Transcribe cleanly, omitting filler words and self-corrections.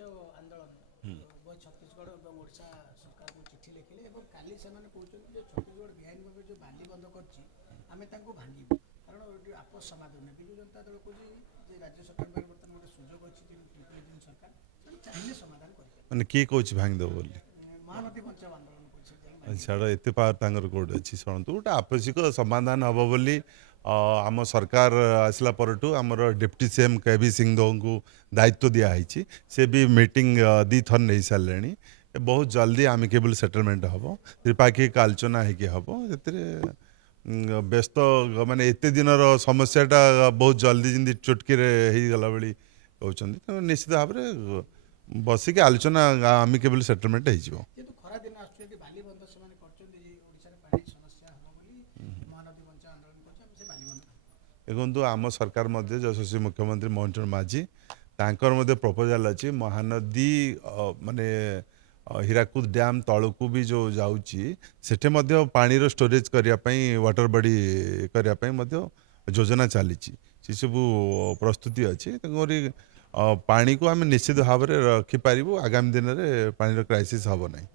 ବଞ୍ଚାओ ଆନ୍ଦୋଳନ ଛତିଶଗଡ଼ ଏବଂ ଓଡ଼ିଶା ସରକାରଙ୍କୁ ଚିଠି ଲେଖିଲେ ଏବଂ କାଲି ସେମାନେ କହୁଛନ୍ତି ଯେ ଛତିଶଗଡ଼ ବେଆଇନ ଭାବେ ଯେଉଁ ବାଲି ବନ୍ଧ କରିଛି ଆମେ ତାଙ୍କୁ ଭାଙ୍ଗିବୁ କାରଣ ଏଠି ଆପୋଷ ସମାଧାନ ନାହିଁ। ବିଜୁ ଜନତା ଦଳ କହୁଛି ଯେ ରାଜ୍ୟ ସରକାରଙ୍କ ପାଖରେ ବର୍ତ୍ତମାନ ଗୋଟେ ସୁଯୋଗ ଅଛି କିନ୍ତୁ ତ୍ରିପୁରାଜୀନ ସରକାର ସେମାନେ ଚାହିଁଲେ ସମାଧାନ କରିପାରିବେ। ମାନେ କିଏ କହୁଛି ଭାଙ୍ଗିଦେବ ବୋଲି? ମହାନଦୀ ବଞ୍ଚାଅ ଆନ୍ଦୋଳନ କରୁଛି ଛାଡ଼ ଏତେ ପାୱାର ତାଙ୍କର କୋଉଠି ଅଛି? ଶୁଣନ୍ତୁ, ଗୋଟେ ଆପୋଷିକ ସମାଧାନ ହେବ ବୋଲି ଆମ ସରକାର ଆସିଲା ପରଠୁ ଆମର ଡେପ୍ୟୁଟି ସିଏମ୍ କେଭି ସିଂହଦେଓଙ୍କୁ ଦାୟିତ୍ୱ ଦିଆହେଇଛି। ସେ ବି ମିଟିଂ ଦୁଇଥର ନେଇସାରିଲେଣି। ବହୁତ ଜଲ୍ଦି ଆମିକେବଲ୍ ସେଟଲମେଣ୍ଟ ହେବ, ତ୍ରିପାକ୍ଷିକ ଆଲୋଚନା ହେଇକି ହେବ। ସେଥିରେ ବ୍ୟସ୍ତ ମାନେ ଏତେ ଦିନର ସମସ୍ୟାଟା ବହୁତ ଜଲ୍ଦି ଯେମିତି ଚୁଟକିରେ ହେଇଗଲା ଭଳି କହୁଛନ୍ତି। ତେଣୁ ନିଶ୍ଚିତ ଭାବରେ ବସିକି ଆଲୋଚନା ଆମିକେବଲ୍ ସେଟଲମେଣ୍ଟ ହେଇଯିବ। ଯେହେତୁ ଖରା ଦିନ ଆସୁଛି ଯଦି ବାଲି ବନ୍ଧ ସେମାନେ କରିଛନ୍ତି ଓଡ଼ିଶାରେ ପାଣି ସମସ୍ୟା ହେବ ବୋଲି ମହାନଦୀ ବଞ୍ଚାଅ ଆନ୍ଦୋଳନ କରୁଛି ଆମେ ସେ ବାଲି ବନ୍ଧ ଦେଖନ୍ତୁ, ଆମ ସରକାର ମଧ୍ୟ ଯଶସ୍ୱୀ ମୁଖ୍ୟମନ୍ତ୍ରୀ ମୋହନ ଚରଣ ମାଝୀ ତାଙ୍କର ମଧ୍ୟ ପ୍ରପୋଜାଲ୍ ଅଛି ମହାନଦୀ ମାନେ ହୀରାକୁଦ ଡ୍ୟାମ୍ ତଳକୁ ବି ଯେଉଁ ଯାଉଛି ସେଠି ମଧ୍ୟ ପାଣିର ଷ୍ଟୋରେଜ୍ କରିବା ପାଇଁ ୱାଟର ବଡ଼ି କରିବା ପାଇଁ ମଧ୍ୟ ଯୋଜନା ଚାଲିଛି। ସେସବୁ ପ୍ରସ୍ତୁତି ଅଛି। ତେଣୁକରି ପାଣିକୁ ଆମେ ନିଶ୍ଚିତ ଭାବରେ ରଖିପାରିବୁ। ଆଗାମୀ ଦିନରେ ପାଣିର କ୍ରାଇସିସ୍ ହେବ ନାହିଁ।